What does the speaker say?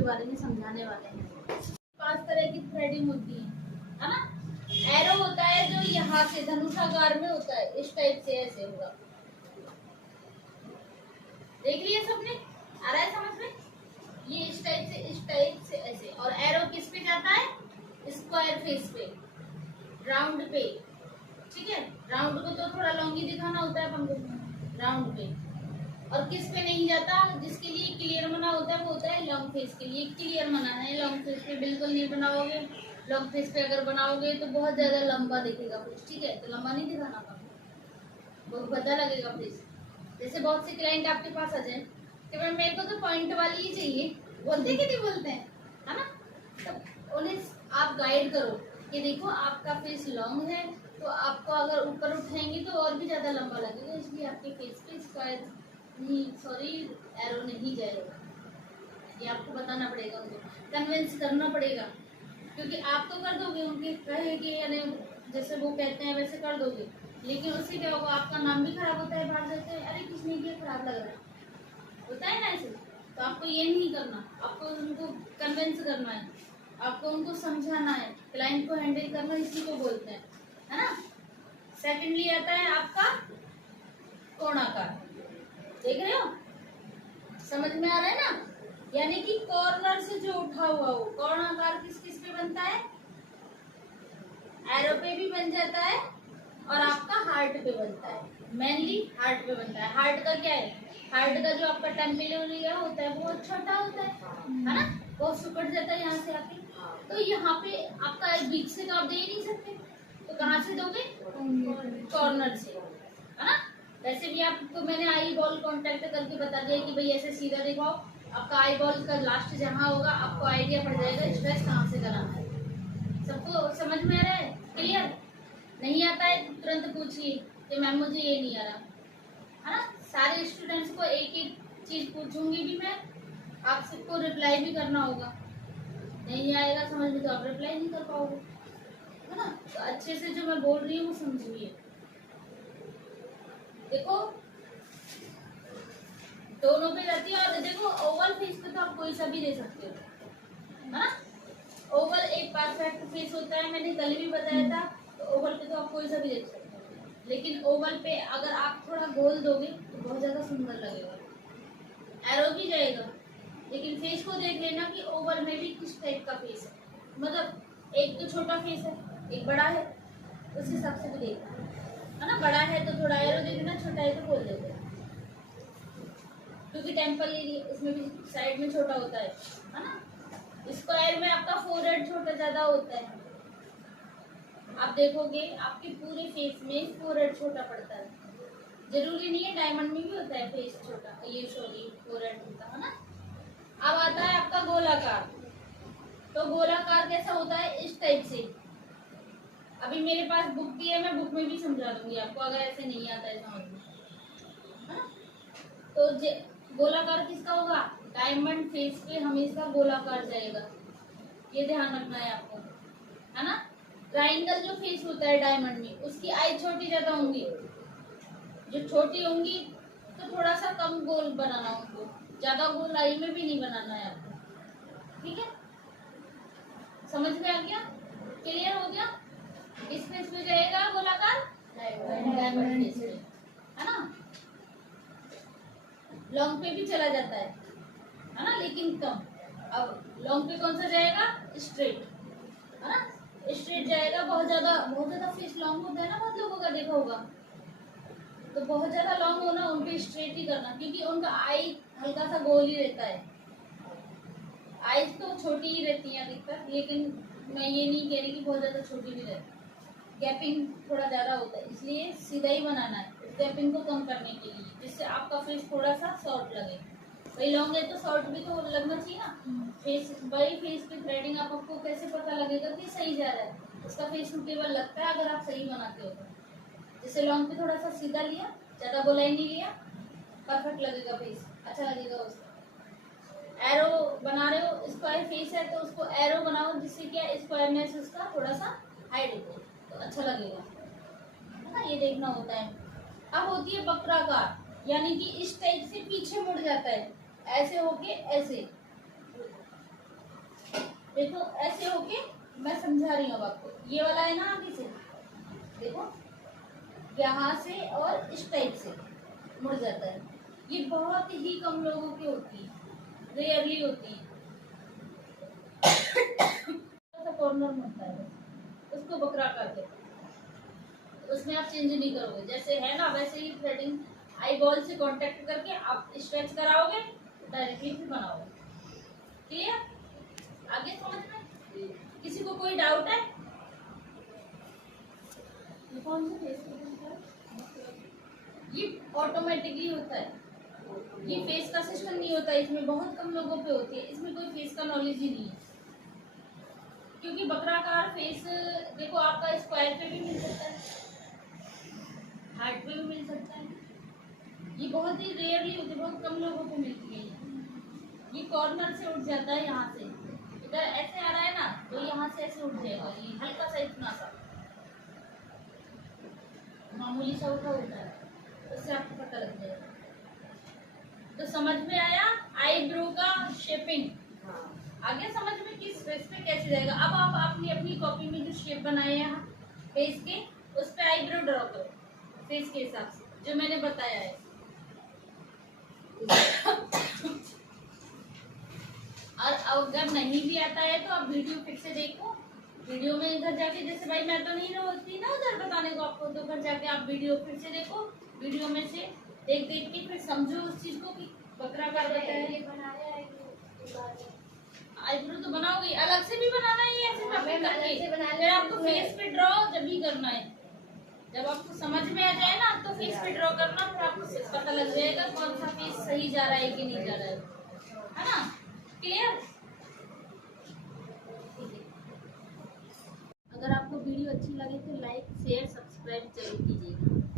के बारे में समझाने वाले हैं। 5 तरह की थ्रेडिंग होती है ना। एरो होता है जो यहाँ से धनुषाकार में होता है, इस टाइप से ऐसे होगा। देख लिया सबने, आ रहा है समझ में? ये इस टाइप से ऐसे। और एरो किस पे जाता है? स्क्वायर फेस पे, राउंड पे। ठीक है, राउंड को तो थोड़ा लॉन्ग ही दिखाना होता है अपन को, राउंड पे। और किस पे नहीं जाता? जिसके लिए क्लियर बना होता है वो होता है लॉन्ग फेस के लिए क्लियर बनाना है। लॉन्ग फेस पे बिल्कुल नहीं बनाओगे। लॉन्ग फेस पे अगर बनाओगे तो बहुत ज्यादा लंबा दिखेगा फेस। ठीक है, तो लंबा नहीं दिखाना, बहुत भद्दा लगेगा फेस। जैसे बहुत से क्लाइंट आपके पास आ जाए कि मैम मेरे को तो पॉइंट वाली ही चाहिए, बोलते कि नहीं बोलते हैं, है ना। तब उन्हें आप गाइड करो कि देखो आपका फेस लॉन्ग है, तो आपको अगर ऊपर उठाएंगे तो और भी ज्यादा लंबा लगेगा, इसलिए आपके फेस पे स्क्वायर नहीं, सॉरी, एरो नहीं जाएगा। ये आपको बताना पड़ेगा, उनको कन्विंस करना पड़ेगा। क्योंकि आप तो कर दोगे, उनके कहे कि यानी जैसे वो कहते हैं वैसे कर दोगे, लेकिन उससे क्या होगा? आपका नाम भी खराब होता है। बाहर जाते हैं अरे किसने किया, खराब लग रहा है, होता है ना ऐसे। तो आपको ये नहीं करना, आपको उनको कन्विंस करना है, आपको उनको समझाना है। क्लाइंट को हैंडल करना इसी को बोलते हैं, है ना। सेकेंडली आता है आपका कोणाकार। देख रहे हो, समझ में आ रहा है ना। यानी कि कॉर्नर से जो उठा हुआ हो। कोणाकार किस किस पे बनता है? एरो पे भी बन जाता है और आपका हार्ट पे बनता है। मेनली हार्ट पे बनता है। हार्ट का क्या है? हार्ट का जो आपका टेम्पल एरिया होता है बहुत छोटा होता है ना, बहुत सुकड़ जाता है यहाँ से आके। तो यहाँ पे आपका बीच से तो आप दे ही नहीं सकते, तो कहाँ से दोगे? कॉर्नर से, है ना। वैसे भी आपको मैंने आई बॉल कॉन्टेक्ट करके बता दिया कि भाई ऐसे सीधा दिखाओ। आपका आई बॉल का लास्ट जहाँ होगा आपको आइडिया पड़ जाएगा स्ट्रेच कहाँ से कराना है। सबको समझ में आ रहा है? क्लियर? नहीं आता है तो तुरंत पूछिए कि मैम मुझे ये नहीं आ रहा, है ना। सारे स्टूडेंट्स को एक एक चीज पूछूंगी भी मैं, आप सबको रिप्लाई भी करना होगा। नहीं आएगा समझ में तो आप रिप्लाई नहीं कर पाओगे, है ना। तो अच्छे से जो मैं बोल रही हूँ वो समझिए। देखो दोनों पे रहती है। और देखो ओवल फेस पे तो आप कोई सा भी दे सकते हो, है ना। ओवल एक परफेक्ट फेस होता है, मैंने कल भी बताया था। तो ओवल पे तो आप कोई सा भी दे सकते हो, लेकिन ओवल पे अगर आप थोड़ा गोल दोगे तो बहुत ज्यादा सुंदर लगेगा। एरो भी जाएगा, लेकिन फेस को देख लेना कि ओवल में भी किस टाइप का फेस है। मतलब एक तो छोटा फेस है, एक बड़ा है, उस हिसाब से भी देखना, है ना। बड़ा है तो थोड़ा एरो दे देना, छोटा है तो बोल देना। क्योंकि टेम्पल एरिया उसमें भी साइड में छोटा होता है ना। स्क्वायर में आपका फोरहेड छोटा ज्यादा होता है। आप देखोगे आपके पूरे फेस में फोरहेड छोटा पड़ता है। जरूरी नहीं है, डायमंड में भी होता है फेस छोटा, ये सॉरी फोरहेड होता है ना। अब आता है आपका गोलाकार। तो गोलाकार कैसा होता है? इस टाइप से। अभी मेरे पास बुक भी है, मैं बुक में भी समझा दूंगी आपको अगर ऐसे नहीं आता है समझ में, है ना। तो गोलाकार किसका होगा? डायमंड फेस पे हमेशा गोलाकार जाएगा, ये ध्यान रखना है आपको, है ना। ट्राइंगल जो फेस होता है डायमंड में, उसकी आई छोटी ज्यादा होंगी। जो छोटी होंगी तो थोड़ा सा कम गोल बनाना उनको, ज्यादा गोल आई में भी नहीं बनाना है आपको। ठीक है, समझ में आ गया? क्लियर हो गया? किस फेस में जाएगा गोलाकार? डायमंड फेस पे, है ना। लॉन्ग पे भी चला जाता है ना, लेकिन कम। अब लॉन्ग पे कौन सा जाएगा? स्ट्रेट, है ना। स्ट्रेट जाएगा। बहुत ज्यादा फेस लॉन्ग होता है ना, बहुत लोगों का देखा होगा। तो बहुत ज्यादा लॉन्ग होना, उनपे स्ट्रेट ही करना, क्योंकि उनका आई हल्का सा गोल ही रहता है। आई तो छोटी ही रहती है अधिकतर, लेकिन मैं ये नहीं कह रही कि बहुत ज्यादा छोटी भी रहती है। गैपिंग थोड़ा ज्यादा होता है, इसलिए सीधा ही बनाना है गैपिंग को कम करने के लिए, जिससे आपका फेस थोड़ा सा शॉर्ट लगे। भाई लॉन्ग है तो शॉर्ट भी तो लगना चाहिए ना। फेस भाई फेस पे थ्रेडिंग आपको कैसे पता लगेगा कि सही जा रहा है? उसका फेस सुटेबल लगता है अगर आप सही बनाते हो तो। जैसे लॉन्ग पे थोड़ा सा सीधा लिया, ज्यादा गोलाई नहीं लिया, परफेक्ट लगेगा फेस, अच्छा लगेगा उसका। एरो बना रहे हो, स्क्वायर फेस है तो उसको एरो बनाओ, जिससे क्या स्क्वायरनेस उसका थोड़ा सा हाइड हो तो अच्छा लगेगा, है ना। ये देखना होता है। अब होती है वक्राकार, यानी कि इस टाइप से पीछे मुड़ जाता है, ऐसे होके ऐसे, देखो ऐसे होके मैं समझा रही हूँ आपको। ये वाला है ना आगे से, देखो यहाँ से और इस टाइप से मुड़ जाता है। ये बहुत ही कम लोगों की होती है, रेयरली होती है। ऐसा कॉर्नर मुड़ता है, उसको बकरा कर दो, उसमें आप चेंज नहीं करोगे। जैसे है ना वैसे ही थ्रेडिंग आई बॉल से कांटेक्ट करके आप स्ट्रेच कराओगे, डायरेक्टली फिर बनाओगे। क्लियर? आगे समझ में? किसी को कोई डाउट है? ये कौन सा फेस होता है? ये ऑटोमेटिकली होता है, ये फेस का सिस्टम नहीं होता है। इसमें बहुत कम लोगों पे होती है, इसमें कोई फेस का नॉलेज ही नहीं है। क्योंकि बकराकार फेस देखो आपका स्क्वायर पे भी मिल सकता है, हार्ट पे भी मिल सकता है। ये बहुत ही रेयरली होती है, बहुत कम लोगों को मिलती है। ये कॉर्नर से उठ जाता है, यहाँ से इधर ऐसे आ रहा है ना, तो यहाँ से ऐसे उठ जाएगा। ये हल्का सा इतना सा मामूली सा उठा होता है, उससे आपको पता लग जाएगा। तो समझ में आया आईब्रो का शेपिंग? आगे समझ में किस फेस पे कैसे जाएगा। अब आप अपनी अपनी कॉपी में जो शेप बनाए हैं फेस के, उस पे आईब्रो ड्रॉ करो फेस के हिसाब से जो मैंने बताया है। और अगर नहीं भी आता है तो आप वीडियो फिर से देखो। वीडियो में इधर जाके, जैसे भाई मैं तो नहीं होती ना उधर बताने को आपको, तो घर जाके आप वीडियो फिर से देखो। वीडियो में से देख देख के फिर समझो उस चीज को कि बकरा कर बताया है। आईब्रो तो बनाओगे, अलग से भी बनाना है ऐसे फिर आपको फेस पे ड्रॉ जब भी करना है। जब आपको समझ में आ जाए ना तो फेस पे ड्रॉ करना, फिर आपको पता लग जाएगा कौन सा फेस सही जा रहा है कि नहीं जा रहा है ना? क्लियर? अगर आपको वीडियो अच्छी लगे तो लाइक शेयर सब्सक्राइब जरूर कीजिएगा।